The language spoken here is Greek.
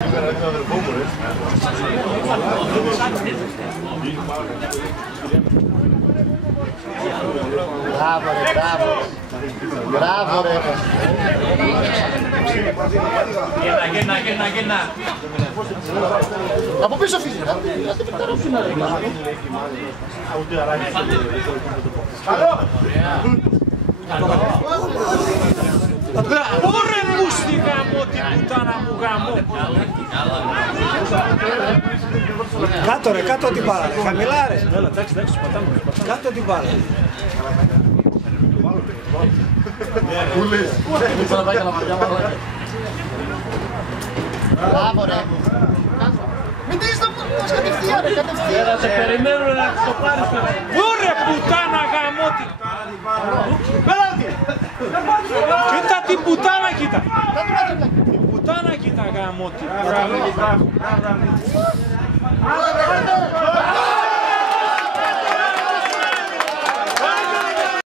Μπράβο ρε, μπράβο. Μπράβο ρε. Γυρνά. Από πίσω φύγει. Ωραία μου στη γαμώ την πουτάνα μου γαμώ. Κάτω ρε, κάτω την μπάλα ρε, χαμηλά ρε. Κάτω την μπάλα. Μπράβο ρε. Μην τύχεις το πας κατευθείαν ρε, κατευθείαν. Σε περιμένω να το πάρεις. Ωραία πουτάνα γαμώτη. Κοίτα την πουτάνα κοίτα. Την πουτάνα κοίτα γαμώτη. Μπράβο.